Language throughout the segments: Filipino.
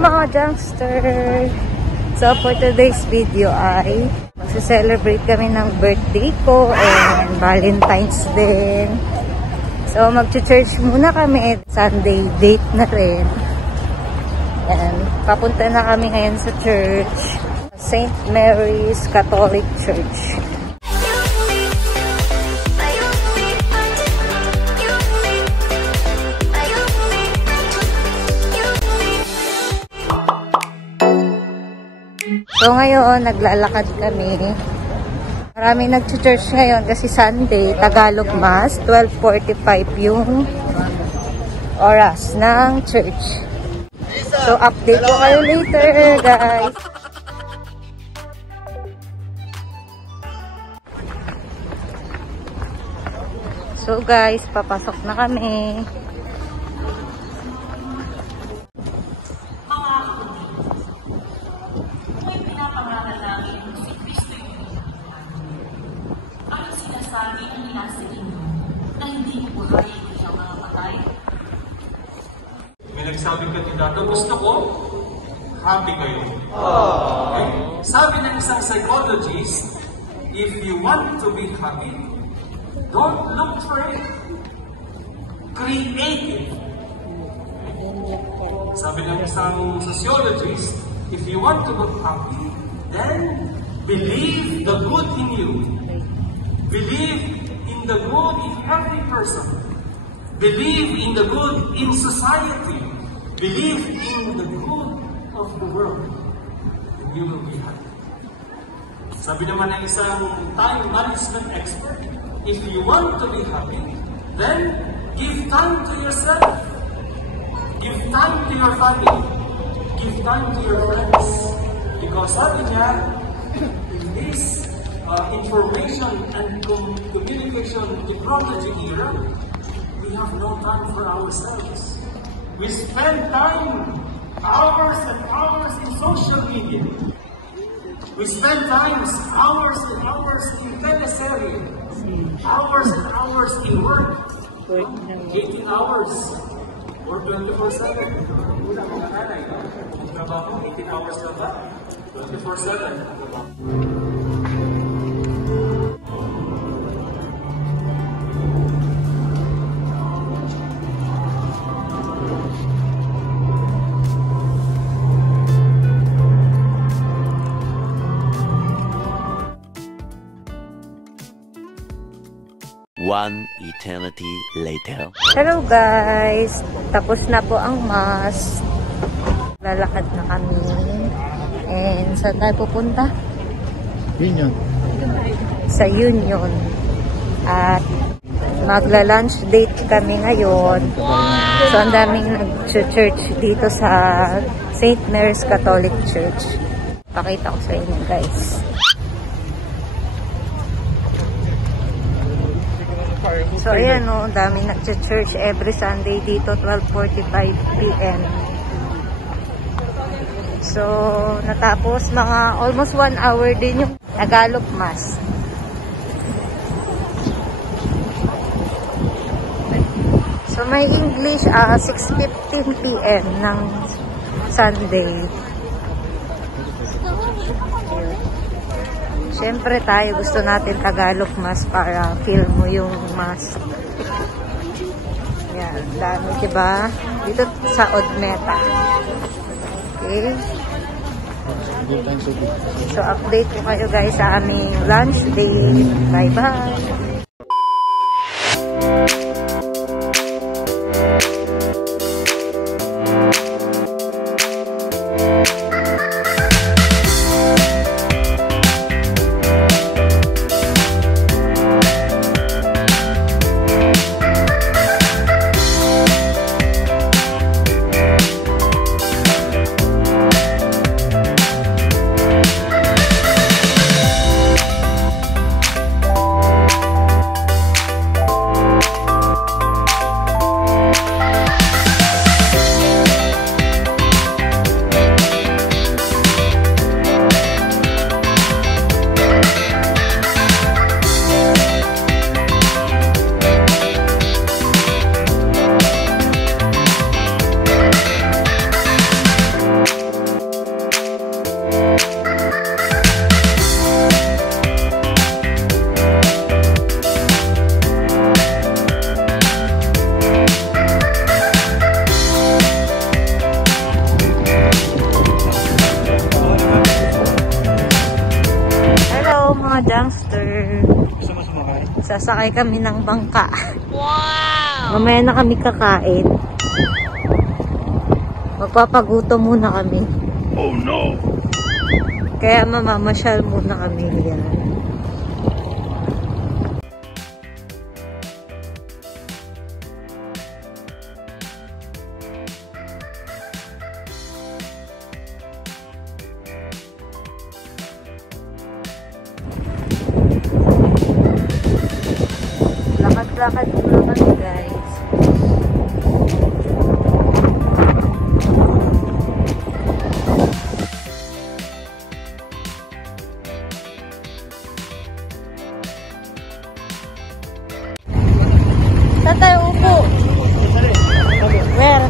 mga Junkster! So for today's video ay magse-celebrate kami ng birthday ko and Valentine's din. So magche-church muna kami. Sunday date na rin. And papunta na kami ngayon sa church. St. Mary's Catholic Church. So ngayon, naglalakad kami. Maraming nag-church ngayon kasi Sunday, Tagalog Mass, 12:45 yung oras ng church. So update ko kayo later, guys. So guys, papasok na kami. May nagsabing kandidato, gusto ko, happy kayo. Okay? Sabi ng isang psychologist, if you want to be happy, don't look for it. Create it. Sabi ng isang sociologist, if you want to be happy, then believe the good in you. Believe in the good in every person. Believe in the good in society. Believe in the good of the world. And you will be happy. Sabi naman ng isang time management expert, if you want to be happy, then give time to yourself. Give time to your family. Give time to your friends. Because sabi niya, in this information and communication technology era, we have no time for ourselves. We spend time, hours and hours in social media. We spend times, hours and hours in teleserye. Hours and hours in work. 18 hours or 24/7. Una mga nanay, trabaho 18 hours na ba? 24/7. One eternity later. Hello guys! Tapos na po ang mass. Lalakad na kami. And saan tayo pupunta? Union. Sa Union. At magla-lunch date kami ngayon. So ang daming nag-church dito sa St. Mary's Catholic Church. Pakita ko sa inyo guys. So ayan o, ang daming nag-church every Sunday dito, 12:45 PM. So natapos mga almost 1 hour din yung Tagalog Mass. So may English 6:15 PM ng Sunday. Siyempre tayo gusto natin Tagalog Mass para feel mo yung Mass. Yan, dami diba? Dito sa Odmeta. Okay. So update ko kayo guys sa aming lunch date. Bye bye! Sasakay kami ng bangka. Wow! Mamaya na kami kakain. Magpapagutom muna kami. Oh no! Kaya mamamasyal muna kami yan. Lakad-lakad muna kami, guys. Tatay, upo. Where?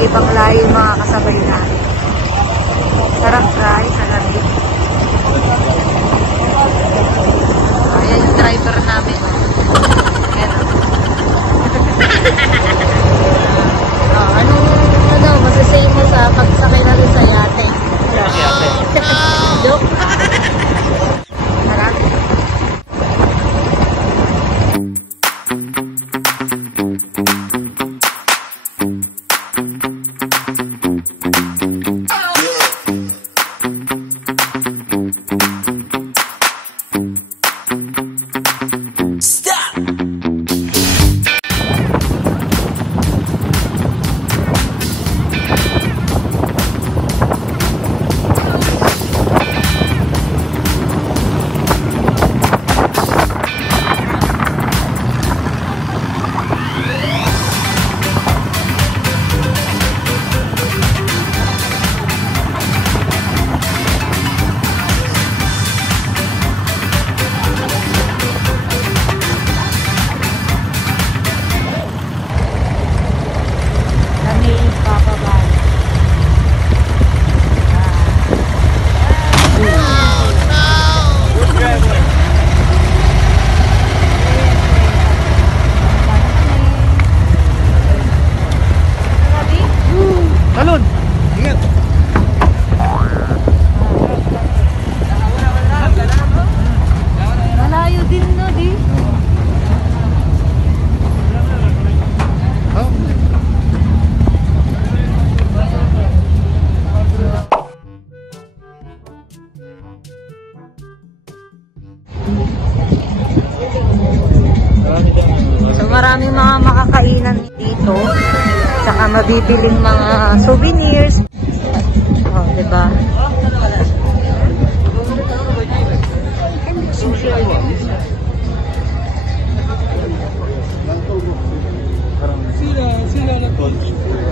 Ibang layo yung mga kasabay natin. Sarap guys, sa lamig. Ayan yung driver namin. Ayan. Ano masasay mo sa pagsakay natin sa yate? Joke. Sarap. So maraming mga makakainan dito, saka mabibiling mga souvenirs. Oh, diba?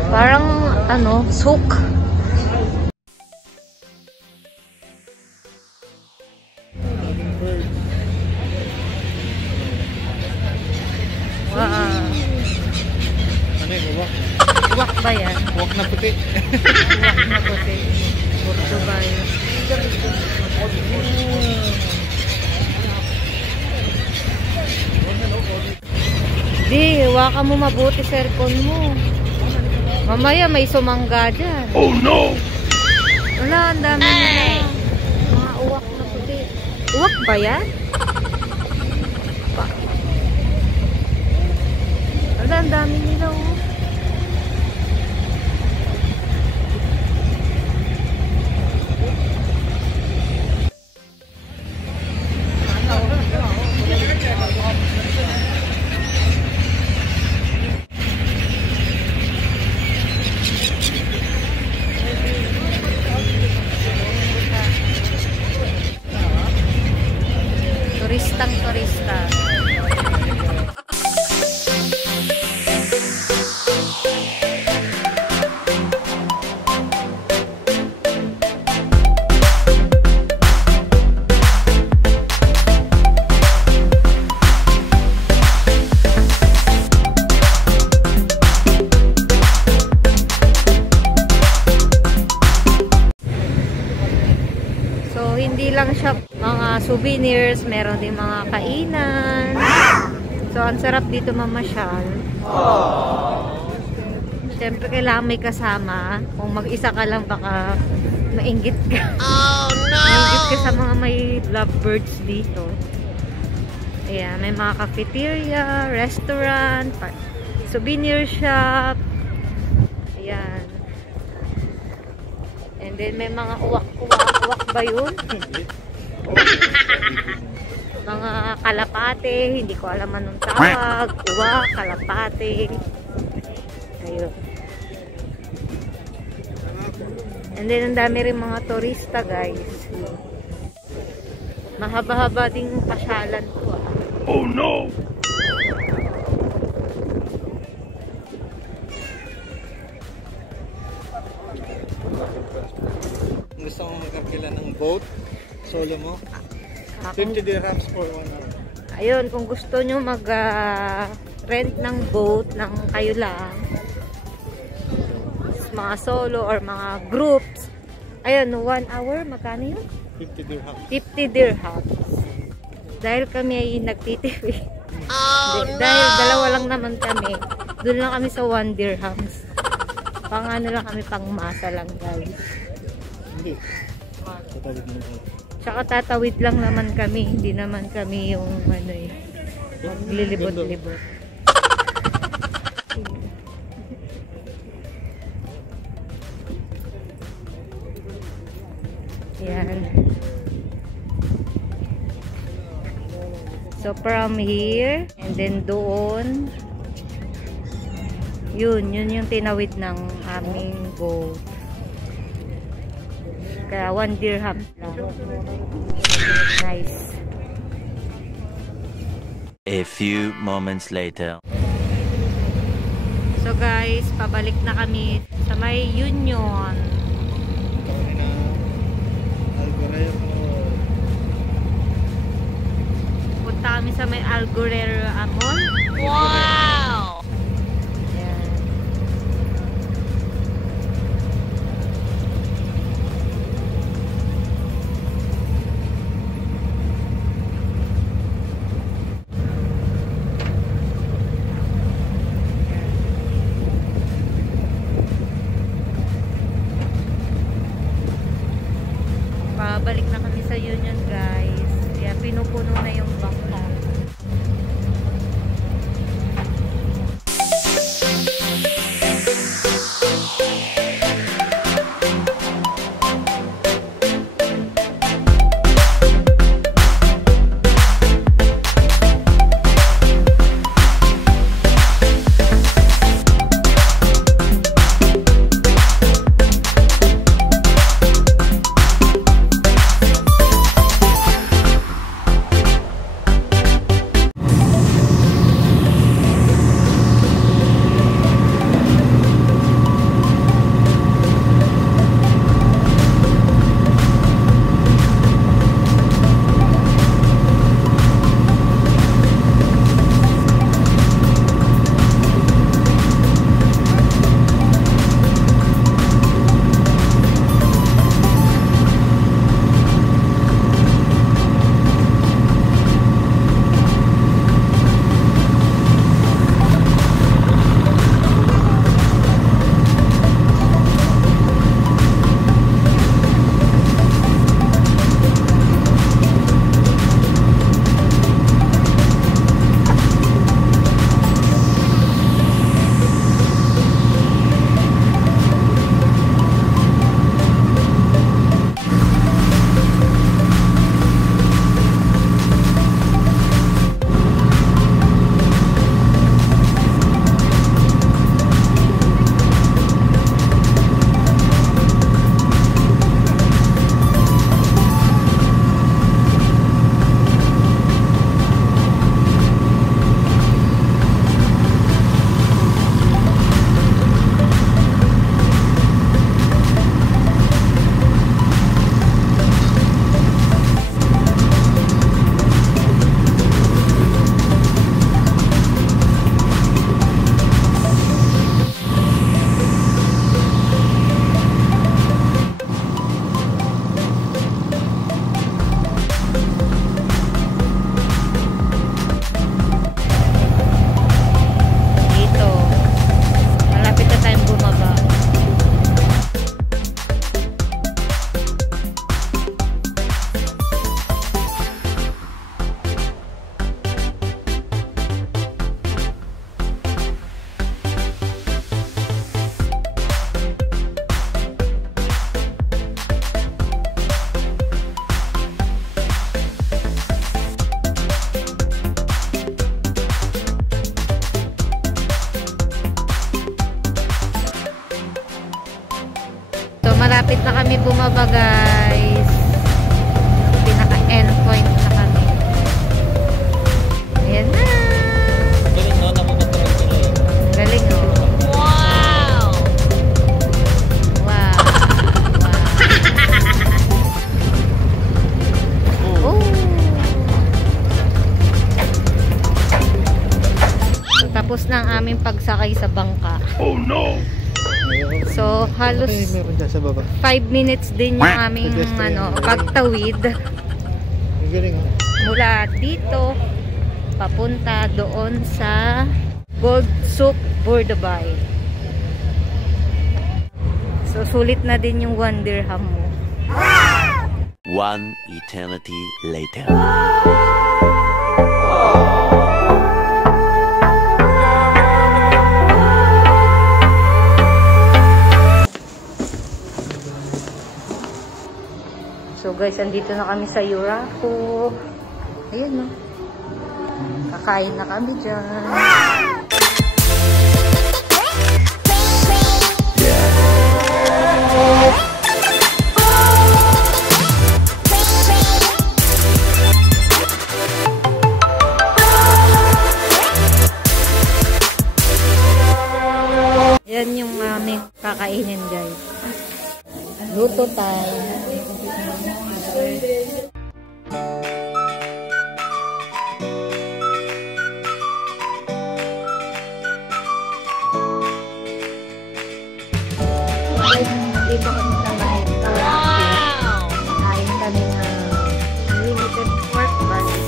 Parang ano, souk. Ano yung uwak? Uwak ba yan? Uwak na puti. Uwak na puti. Uwak Dubai. Di, hawakan mo mabuti cellphone mo. Mamaya may sumangga dyan. Oh no! Wala, ang dami nila. Mga uwak na puti. Uwak ba yan? Wala, ang dami nila oh. Turistang turista. mga souvenirs, meron din mga kainan. So, ang sarap dito mamasyal. Siyempre, kailangan may kasama. Kung mag-isa ka lang, baka mainggit ka. Oh, no! Mainggit ka sa mga may lovebirds dito. Ayan, may mga cafeteria, restaurant, souvenir shop. Ayan. And then, may mga uwak ba yun? Mga kalapate, hindi ko alam anong tawag. Uwak, kalapate. Ayun. And then, ang dami rin mga turista, guys. Mahaba-haba ding pasyalan ko. Oh no! Gusto mo magkakila ng boat, solo mo, 50 dirhams for 1 hour. Ayun, kung gusto nyo mag-rent ng boat ng kayo lang, mga solo or mga groups, ayun, 1 hour, magkano yun? 50 dirhams. 50 dirhams. Dahil kami ay nagtitipid. Oh, no! Dahil dalawa lang naman kami, doon lang kami sa 1 dirhams. Pang ano lang kami, pang masa lang, guys. Hindi. Tatawid mo lang. Tsaka tatawid lang naman kami, hindi naman kami yung ano eh, maglilibot-libot. Yan. So from here, and then doon, yun yung tinawid ng aming boat. Kaya 1 dirham lang. Nice. A few moments later. So guys, pabalik na kami sa may Union. Kami na Algoritmo. Punta kami sa may Algoritmo Mall. Wow! Ayan. Pabalik na kami sa Union, guys. Kaya pinupuno na yung bangka. may bumaba guys. Pinaka-endpoint na kami. Ayan na. Galing no, namumutulog sila eh. Galing no. Wow! Wow. Wow. Oh. So, tapos na ang aming pagsakay sa bangka. Oh no! So, halos Okay, meron dyan sa baba. 5 minutes din yung aming pagtawid Ang galing oh. mula dito papunta doon sa Gold Souk, Bordabay. So, sulit na din yung 1 dirham mo. 1 eternity later. So guys, andito na kami sa Yuraco. Ayun no. Kakain na kami dyan. Yan yung aming kakainin guys. Luto tayo. Dito kami sa may wow! Kain kami ng unlimited pork belly.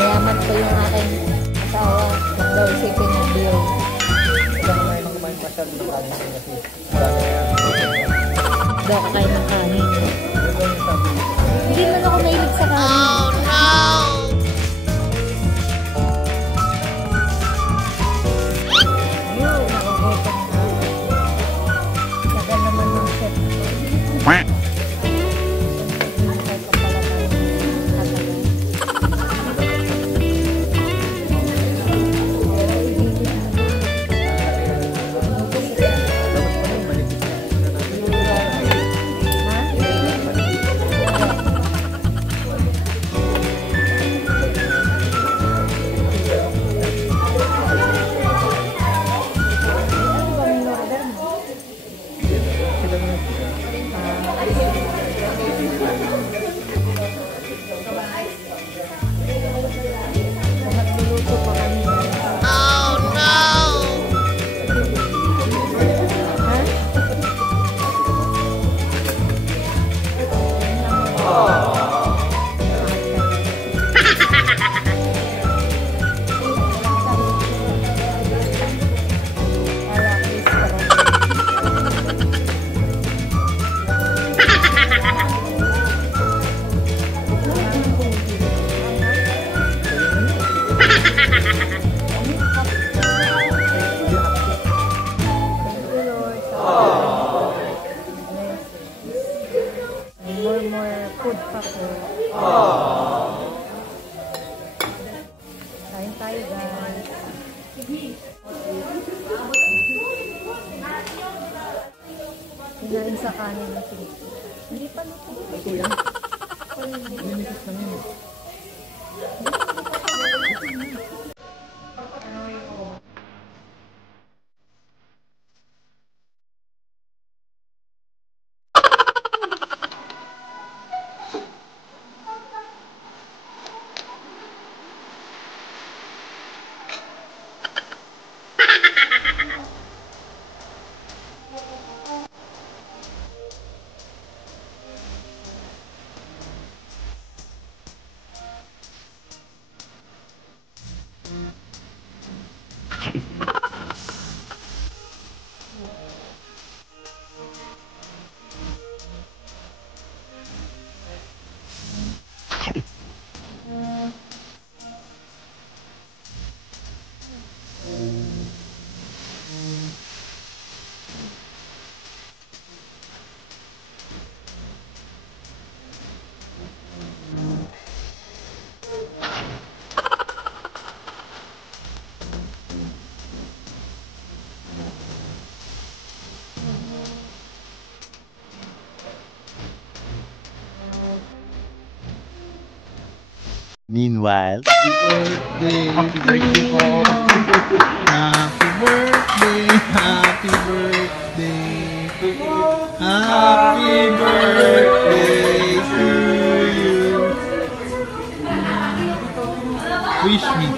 Mayaman ko yung aking asawa. Daw isipin ng bill. Kumain masyado ng kanin kasi. Daw kakain ng kanin. Hindi man ako mahilig sa kanin. Oh no! More food pa po. Kain tayo guys. Hinain sa kanin na sila. Hindi pa luto. Ito yan. Limited na yun. Meanwhile, birthday, happy birthday po. Happy birthday, happy birthday. Happy birthday to you. Wish me.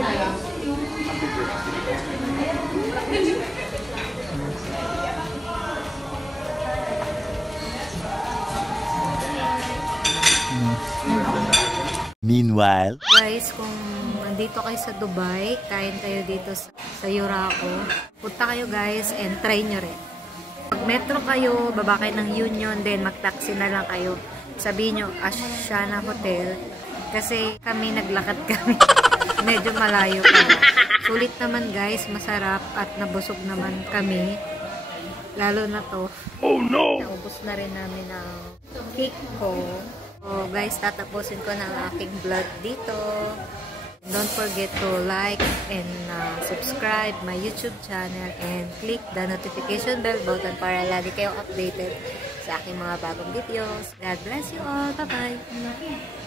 meanwhile, Guys, kung nandito kayo sa Dubai, kain kayo dito sa Yuraco, punta kayo guys and try nyo rin. Pag metro kayo, baba kayo ng Union, then mag-taxi na lang kayo. Sabihin nyo, Ashana Hotel. Kasi kami, naglakad kami. Medyo malayo kami. Sulit naman guys, masarap at nabusog naman kami. Lalo na to. Oh no! Naubos na rin namin ang cake ko. So guys, tatapusin ko na ang aking vlog dito. Don't forget to like and subscribe my YouTube channel and click the notification bell button para lagi kayong updated sa aking mga bagong videos. God bless you all. Bye-bye!